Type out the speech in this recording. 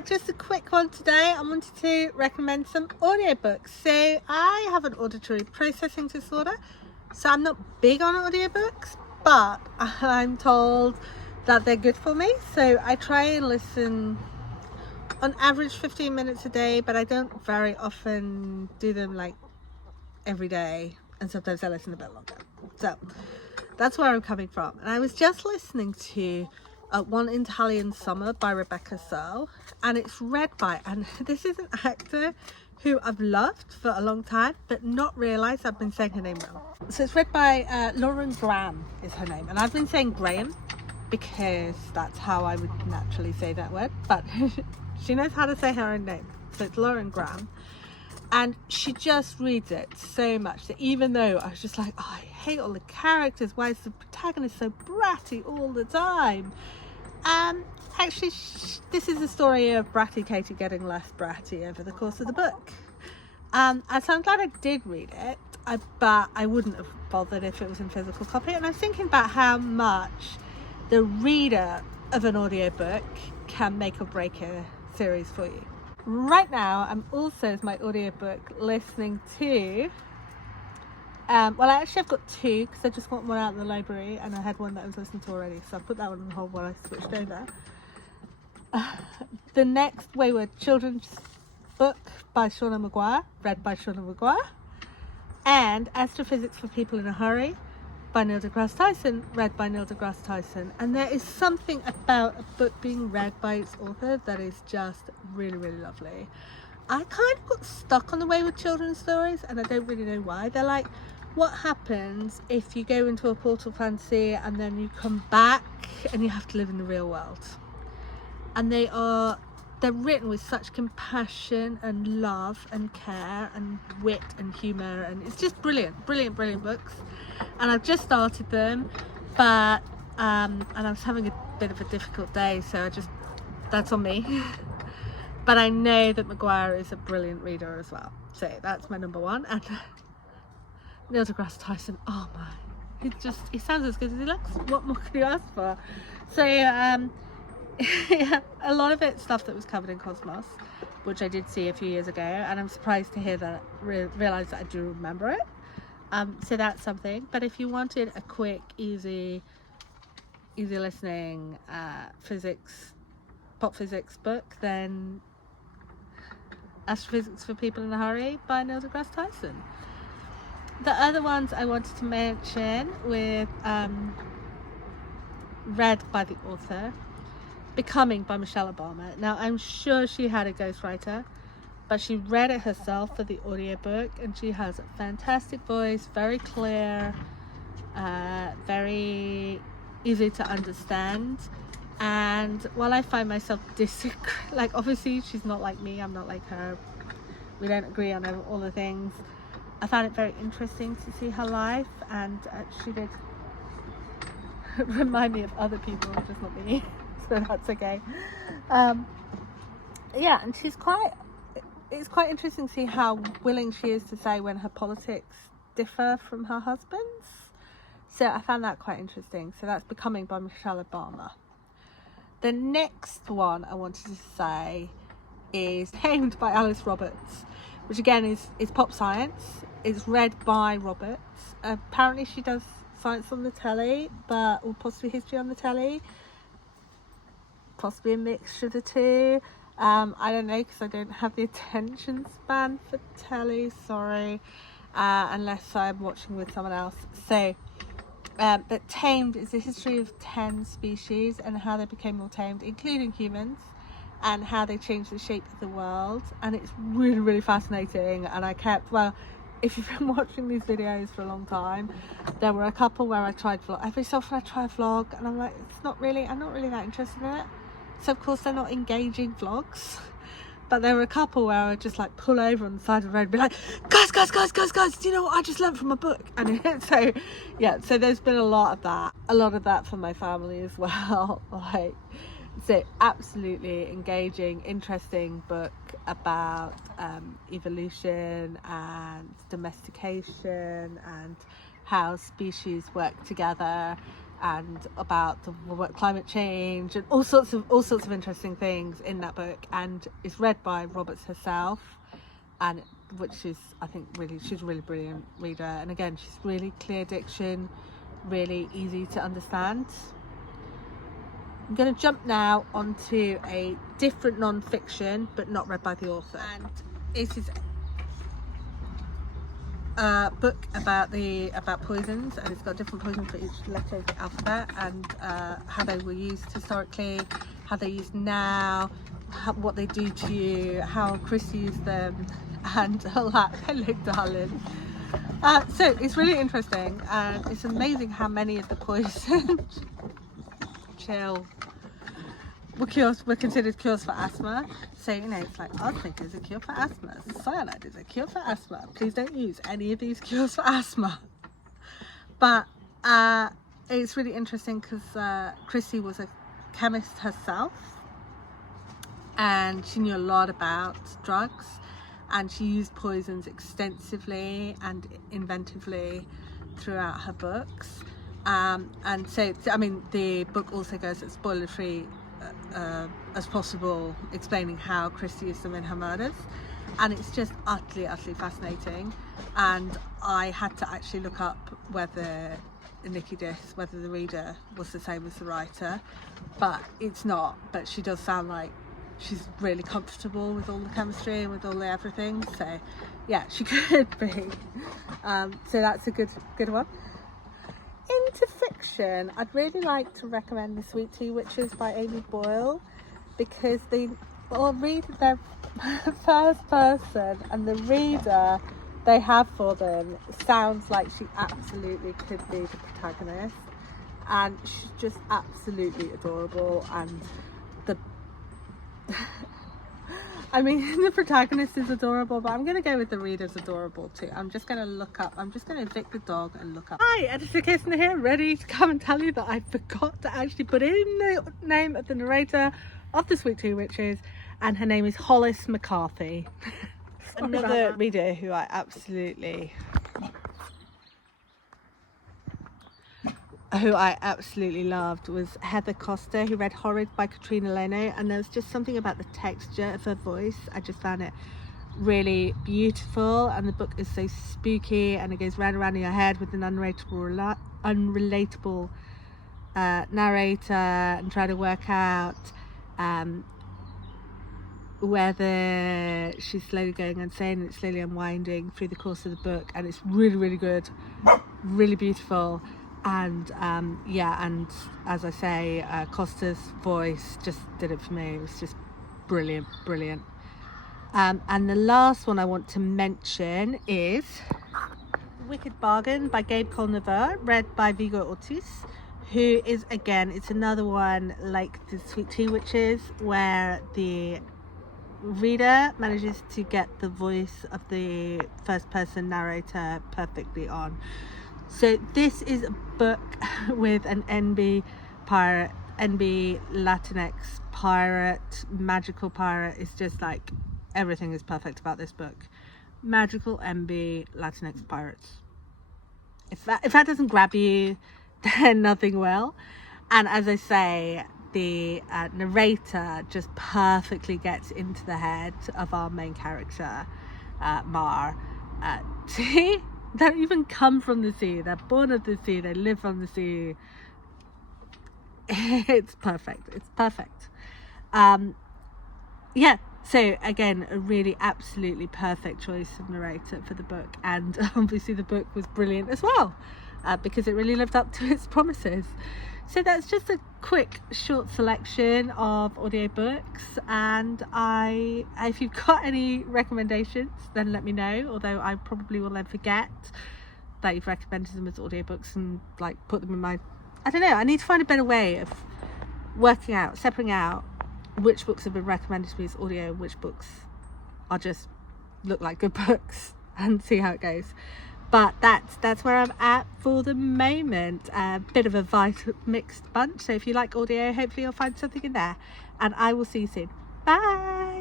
Right, just a quick one today. I wanted to recommend some audiobooks. So I have an auditory processing disorder, so I'm not big on audiobooks, but I'm told that they're good for me. So I try and listen on average 15 minutes a day, but I don't very often do them like every day, and sometimes I listen a bit longer. So that's where I'm coming from. And I was just listening to One Italian Summer by Rebecca Searle, and it's read by, and this is an actor who I've loved for a long time but not realised I've been saying her name wrong. So it's read by Lauren Graham is her name, and I've been saying Graham because that's how I would naturally say that word, but she knows how to say her own name, so it's Lauren Graham. And she just reads it so much that even though I was just like, oh, I hate all the characters, why is the protagonist so bratty all the time? Actually, this is the story of bratty Katie getting less bratty over the course of the book. And so I'm glad I did read it, but I wouldn't have bothered if it was in physical copy. And I was thinking about how much the reader of an audiobook can make or break a series for you. Right now, I'm also, as my audiobook, listening to, I've got two because I just got one out of the library and I had one that I was listening to already, so I put that one on hold while I switched over. The Next Wayward Children's book by Shauna Maguire, read by Shauna Maguire, and Astrophysics for People in a Hurry by Neil deGrasse Tyson, read by Neil deGrasse Tyson. And there is something about a book being read by its author that is just really, really lovely. I kind of got stuck on the way with children's stories, and I don't really know why. They're like, what happens if you go into a portal fantasy and then you come back and you have to live in the real world? And they're written with such compassion and love and care and wit and humour, and it's just brilliant books. And I've just started them, but and I was having a bit of a difficult day, so that's on me. But I know that Maguire is a brilliant reader as well, so that's my number one. And Neil deGrasse Tyson, oh my, he sounds as good as he looks. What more can you ask for? So yeah, a lot of it's stuff that was covered in Cosmos, which I did see a few years ago, and I'm surprised to hear that realise that I do remember it. So that's something. But if you wanted a quick, easy listening pop physics book, then Astrophysics for People in a Hurry by Neil deGrasse Tyson. The other ones I wanted to mention with read by the author, Becoming by Michelle Obama. Now, I'm sure she had a ghostwriter, but she read it herself for the audiobook, and she has a fantastic voice, very clear, very easy to understand. And while I find myself like, obviously she's not like me, I'm not like her, we don't agree on all the things, I found it very interesting to see her life, and she did remind me of other people, just not me. So that's okay. Yeah, and it's quite interesting to see how willing she is to say when her politics differ from her husband's. So I found that quite interesting. So that's Becoming by Michelle Obama. The next one I wanted to say is Tamed by Alice Roberts, which again is pop science. It's read by Roberts. Apparently she does science on the telly, or possibly history on the telly. Possibly a mixture of the two. I don't know, because I don't have the attention span for telly, sorry, unless I'm watching with someone else. So, but Tamed is the history of 10 species and how they became more tamed, including humans, and how they changed the shape of the world. And it's really, really fascinating. And if you've been watching these videos for a long time, there were a couple where I tried vlog. Every so often I try a vlog, and I'm like, I'm not really that interested in it. So of course they're not engaging vlogs, but there were a couple where I would just like pull over on the side of the road and be like, guys, do you know what I just learned from a book? And so yeah, so there's been a lot of that for my family as well. Like, so absolutely engaging, interesting book about evolution and domestication and how species work together. and about the climate change and all sorts of interesting things in that book, and it's read by Roberts herself, and which is, I think, she's a really brilliant reader, and again, she's really clear diction, really easy to understand. I'm going to jump now onto a different non-fiction, but not read by the author, and it is a book about poisons, and it's got different poisons for each letter of the alphabet, and how they were used historically, how they're used now, what they do to you, how Christie used them, and all that. Hello, darling. So it's really interesting, and it's amazing how many of the poisons were considered cures for asthma. So, you know, it's like arsenic is a cure for asthma, cyanide is a cure for asthma. Please don't use any of these cures for asthma. But it's really interesting because Christie was a chemist herself, and she knew a lot about drugs, and she used poisons extensively and inventively throughout her books. And so, I mean, the book also goes as spoiler free as possible, explaining how Christie used them in her murders, and it's just utterly fascinating. And I had to actually look up whether Nikki Diss, whether the reader was the same as the writer, but it's not. But she does sound like she's really comfortable with all the chemistry and with all the everything, so yeah, she could be. So that's a good one. Into fiction, I'd really like to recommend The Sweet Tea Witches by Amy Boyle, because they all read their first person, and the reader they have for them sounds like she absolutely could be the protagonist, and she's just absolutely adorable. And I mean, the protagonist is adorable, but I'm going to go with the reader's adorable too. I'm just going to evict the dog and look up. Hi, Editor Kirsten here, ready to come and tell you that I forgot to actually put in the name of the narrator of The Sweet Tea Witches, and her name is Hollis McCarthy. Another reader who I absolutely loved was Heather Costa, who read Horrid by Katrina Leno, and there was just something about the texture of her voice. I just found it really beautiful, and the book is so spooky, and it goes round and round in your head with an unrelatable narrator, and try to work out whether she's slowly going insane, and it's slowly unwinding through the course of the book, and it's really good, really beautiful. And and as I say, Costa's voice just did it for me. It was just brilliant. And the last one I want to mention is Wicked Bargain by Gabe Colnever, read by Vigo Ortiz, who is, again, it's another one like The Sweet Tea Witches, where the reader manages to get the voice of the first person narrator perfectly on. So this is a book with an NB pirate, NB Latinx pirate, magical pirate. It's just like, everything is perfect about this book. Magical NB Latinx pirates. If that doesn't grab you, then nothing will. And as I say, the narrator just perfectly gets into the head of our main character, Mar. They don't even come from the sea. They're born of the sea. They live on the sea. It's perfect. So again, a really absolutely perfect choice of narrator for the book, and obviously the book was brilliant as well, because it really lived up to its promises. So that's just a quick short selection of audiobooks, and if you've got any recommendations, then let me know, although I probably will then forget that you've recommended them as audiobooks and like put them in my, I don't know, I need to find a better way of separating out which books have been recommended to me as audio and which books are just look like good books, and see how it goes. But that's where I'm at for the moment. A bit of a mixed bunch. So if you like audio, hopefully you'll find something in there. And I will see you soon. Bye.